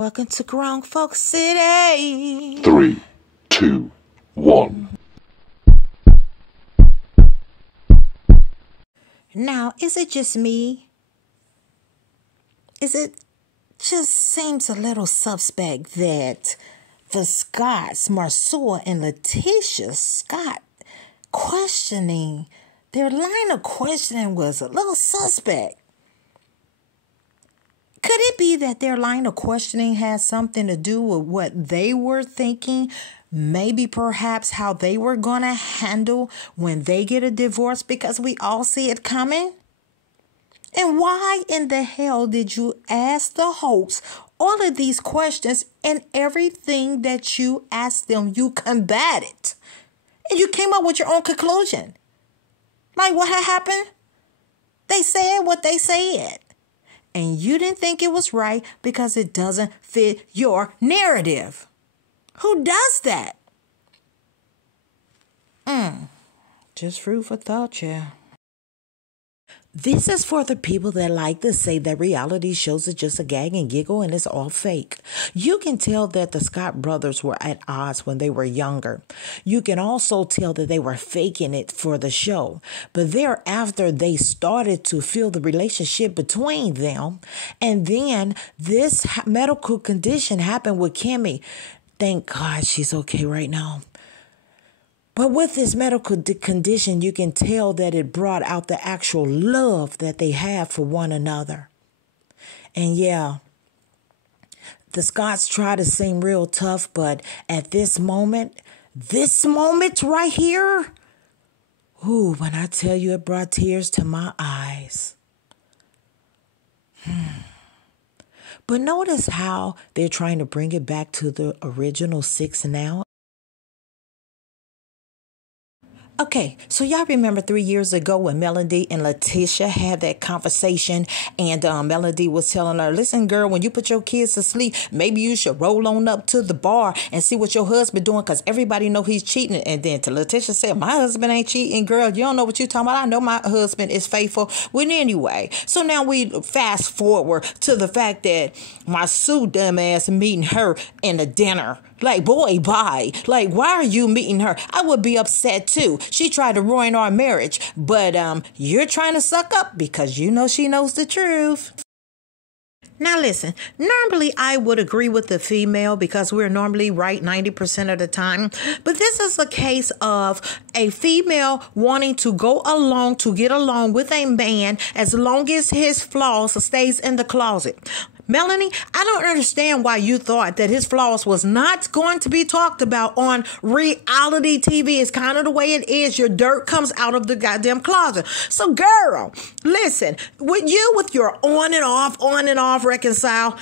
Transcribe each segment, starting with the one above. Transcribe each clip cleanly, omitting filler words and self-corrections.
Welcome to Grown Folk City. 3, 2, 1. Now, is it just me? It just seems a little suspect that the Scotts, Marsau and Latisha Scott, their line of questioning was a little suspect. Could it be that their line of questioning has something to do with what they were thinking? Maybe perhaps how they were going to handle when they get a divorce, because we all see it coming? And why in the hell did you ask the Holts all of these questions, and everything that you asked them, you combated? And you came up with your own conclusion. Like, what had happened? They said what they said. And you didn't think it was right because it doesn't fit your narrative. Who does that? Just food for thought, yeah. This is for the people that like to say that reality shows are just a gag and giggle and it's all fake. You can tell that the Scott brothers were at odds when they were younger. You can also tell that they were faking it for the show. But thereafter, they started to feel the relationship between them. And then this medical condition happened with Kimmy. Thank God she's okay right now. But with this medical condition, you can tell that it brought out the actual love that they have for one another. And yeah, the Scotts try to seem real tough, but at this moment right here, when I tell you, it brought tears to my eyes. But notice how they're trying to bring it back to the original 6 now. Okay, so y'all remember 3 years ago when Melody and Latisha had that conversation, and Melody was telling her, listen, girl, when you put your kids to sleep, maybe you should roll on up to the bar and see what your husband doing, because everybody know he's cheating. And then to Latisha said, my husband ain't cheating, girl. You don't know what you're talking about. I know my husband is faithful. Well, anyway, so now we fast forward to the fact that Marsau dumbass meeting her in a dinner. Like, boy, bye. Like, why are you meeting her? I would be upset, too. She tried to ruin our marriage. But you're trying to suck up because you know she knows the truth. Now, listen, normally I would agree with the female because we're normally right 90% of the time. But this is a case of a female wanting to go along to get along with a man as long as his flaws stays in the closet. Melanie, I don't understand why you thought that his flaws was not going to be talked about on reality TV. It's kind of the way it is. Your dirt comes out of the goddamn closet. So, girl, listen, with your on and off reconcile,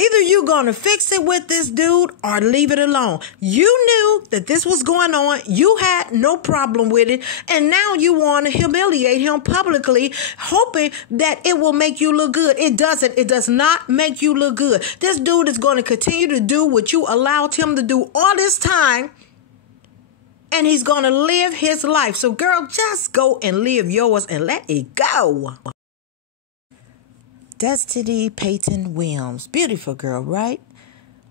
either you gonna fix it with this dude or leave it alone. You knew that this was going on. You had no problem with it. And now you want to humiliate him publicly, hoping that it will make you look good. It doesn't. It does not make you look good. This dude is going to continue to do what you allowed him to do all this time. And he's going to live his life. So, girl, just go and live yours and let it go. Destiny Payton Williams. Beautiful girl, right?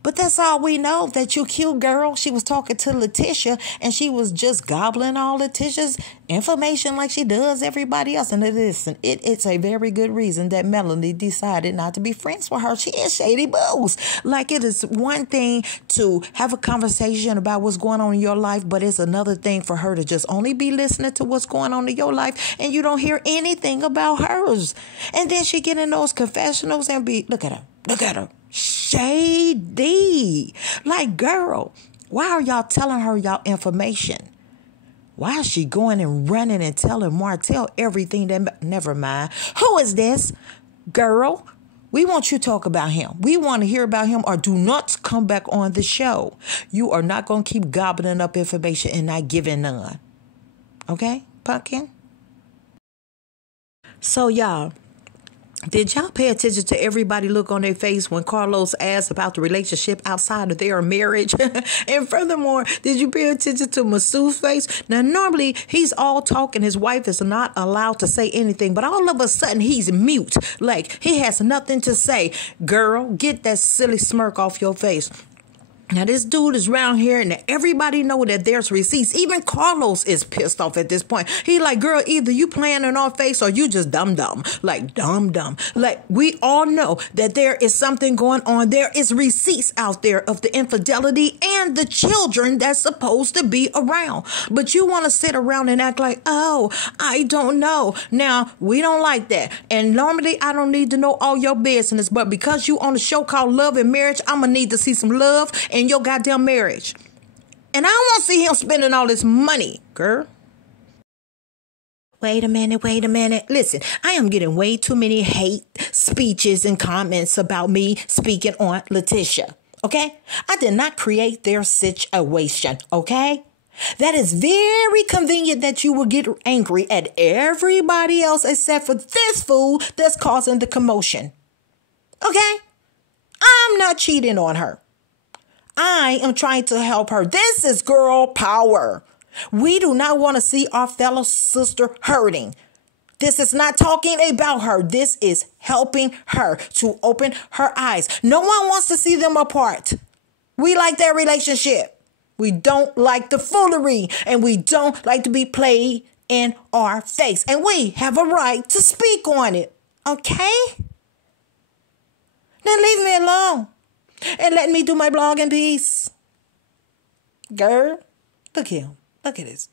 But that's all we know, that you cute girl. She was talking to Latisha and she was just gobbling all Latisha's information like she does everybody else. And it's a very good reason that Melanie decided not to be friends with her. She is shady booze. Like, it is one thing to have a conversation about what's going on in your life, but it's another thing for her to just only be listening to what's going on in your life and you don't hear anything about hers. And then she get in those confessionals and look at her. Shady. Like, girl, why are y'all telling her y'all information? Why is she going and running and telling Martell everything that, never mind. Who is this? Girl, we want you to talk about him. We want to hear about him, or do not come back on the show. You are not going to keep gobbling up information and not giving none. Okay, pumpkin? So, y'all, Did y'all pay attention to everybody look on their face when Carlos asked about the relationship outside of their marriage? And furthermore, did you pay attention to Marsau's face? Now, normally he's all talk and his wife is not allowed to say anything, but all of a sudden he's mute. Like he has nothing to say. Girl, get that silly smirk off your face. Now, this dude is around here and everybody know that there's receipts. Even Carlos is pissed off at this point. He like, girl, either you playing in our face or you just dumb. Like, dumb. Like, we all know that there is something going on. There is receipts out there of the infidelity and the children that's supposed to be around. But you want to sit around and act like, oh, I don't know. Now, we don't like that. And normally, I don't need to know all your business. But because you on a show called Love and Marriage, I'm going to need to see some love in your goddamn marriage. And I don't want to see him spending all this money, girl. Wait a minute. Listen, I am getting way too many hate speeches and comments about me speaking on Latisha. Okay? I did not create their situation. Okay? That is very convenient that you will get angry at everybody else except for this fool that's causing the commotion. Okay? I'm not cheating on her. I am trying to help her. This is girl power. We do not want to see our fellow sister hurting. This is not talking about her. This is helping her to open her eyes. No one wants to see them apart. We like their relationship. We don't like the foolery, and we don't like to be played in our face. And we have a right to speak on it. Okay? Then leave me alone. And let me do my blog in peace. Girl, look at him. Look at this.